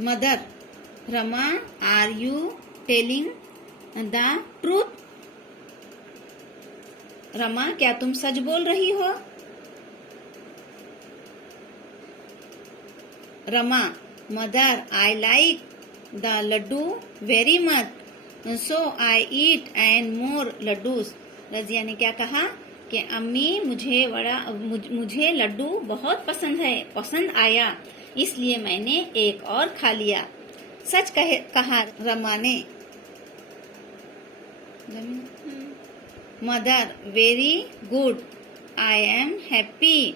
Mother, Rama are you telling the truth? Rama, क्या तुम सच बोल रही हो? Rama, mother, I like the laddu very much, so I eat and more laddus. Razia ने क्या कहा कि अम्मी, मुझे लड्डू बहुत पसंद आया, इसलिए मैंने एक और खा लिया। सच कहा रमा ने। Mother, very good, I am happy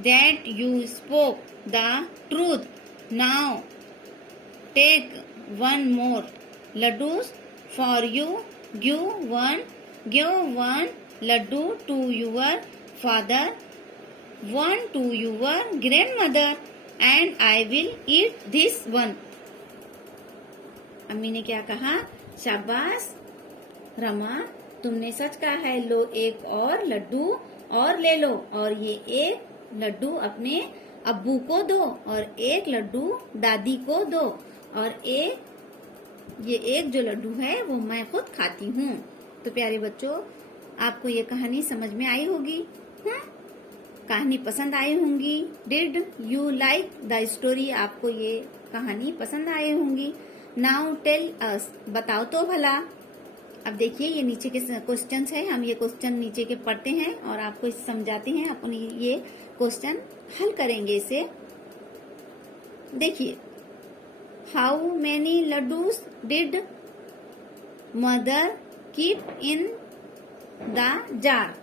that you spoke the truth. Now take one more laddus for you. Give one laddu to your father, one to your grandmother, and I will eat this one. अम्मी ने क्या कहा? शाबाश रमा, तुमने सच कहा है। लो, एक और लड्डू और ले लो, और ये एक लड्डू अपने अब्बू को दो, और एक लड्डू दादी को दो, और ये एक जो लड्डू है वो मैं खुद खाती हूँ। तो प्यारे बच्चों, आपको ये कहानी समझ में आई होगी? कहानी पसंद आई होंगी। Did you like the story? आपको ये कहानी पसंद आई होंगी। नाउ टेल अस, बताओ तो भला। अब देखिए, ये नीचे के क्वेश्चंस है, हम ये क्वेश्चन नीचे के पढ़ते हैं और आपको समझाते हैं। अपन ये क्वेश्चन हल करेंगे इसे। देखिए, how many laddus did mother keep in the jar?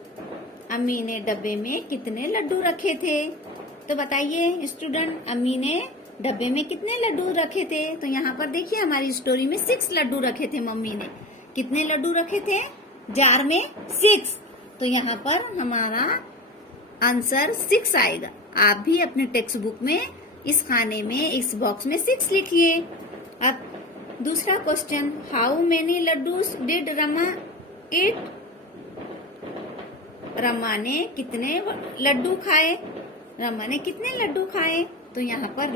अम्मी ने डब्बे में कितने लड्डू रखे थे? तो बताइए स्टूडेंट, अम्मी ने डब्बे में कितने लड्डू रखे थे? तो यहाँ पर देखिए, हमारी स्टोरी में 6 लड्डू रखे थे मम्मी ने। कितने लड्डू रखे थे जार में? 6। तो यहाँ पर हमारा आंसर 6 आएगा। आप भी अपने टेक्स्ट बुक में इस खाने में, इस बॉक्स में 6 लिखिए। अब दूसरा question, how many laddus did Rama eat? Rama ने कितने लड्डू खाए? रमा ने कितने लड्डू खाए? तो यहाँ पर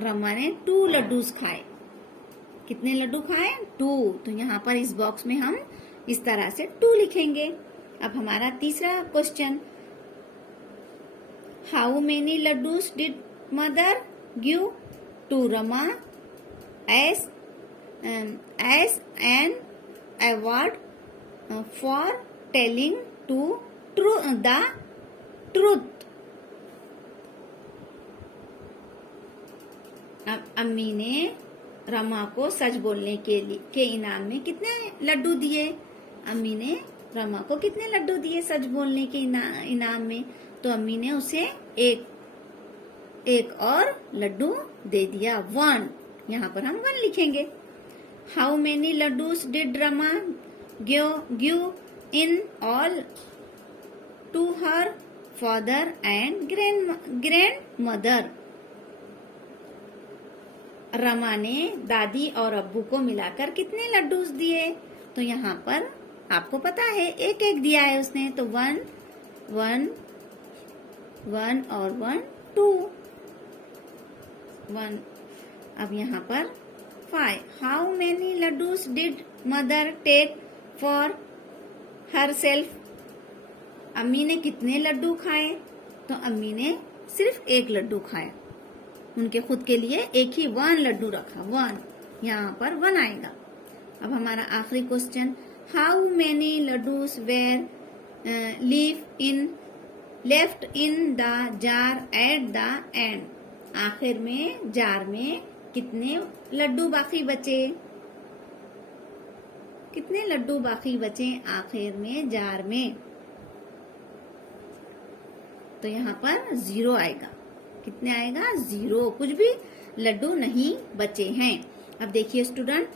रमा ने 2 लड्डूस खाए। कितने लड्डू खाए? 2। तो यहाँ पर इस बॉक्स में हम इस तरह से 2 लिखेंगे। अब हमारा तीसरा question, how many laddus did mother give to Rama as an award for telling the truth? अब अम्मी ने रमा को सच बोलने के इनाम में कितने लड्डू दिए? अम्मी ने रमा को कितने लड्डू दिए सच बोलने के इनाम में? तो अम्मी ने उसे एक और लड्डू दे दिया, 1। यहाँ पर हम 1 लिखेंगे। How many laddus did Rama give in all to her father and grandmother? Rama ने दादी और अब्बू को मिलाकर कितने लड्डूस दिए? तो यहाँ पर आपको पता है, एक एक दिया है उसने। तो 1 और 1 2 1। अब यहाँ पर 5, how many laddus did mother take for herself? अम्मी ने कितने लड्डू खाए? तो अम्मी ने सिर्फ एक लड्डू खाया, उनके खुद के लिए एक ही 1 लड्डू रखा, 1। यहाँ पर 1 आएगा। अब हमारा आखिरी question, how many laddus were left in the jar at the end? आखिर में जार में कितने लड्डू बाकी बचे? कितने लड्डू बाकी बचे आखिर में जार में? तो यहाँ पर 0 आएगा। कितने आएगा? 0। कुछ भी लड्डू नहीं बचे हैं। अब देखिए स्टूडेंट,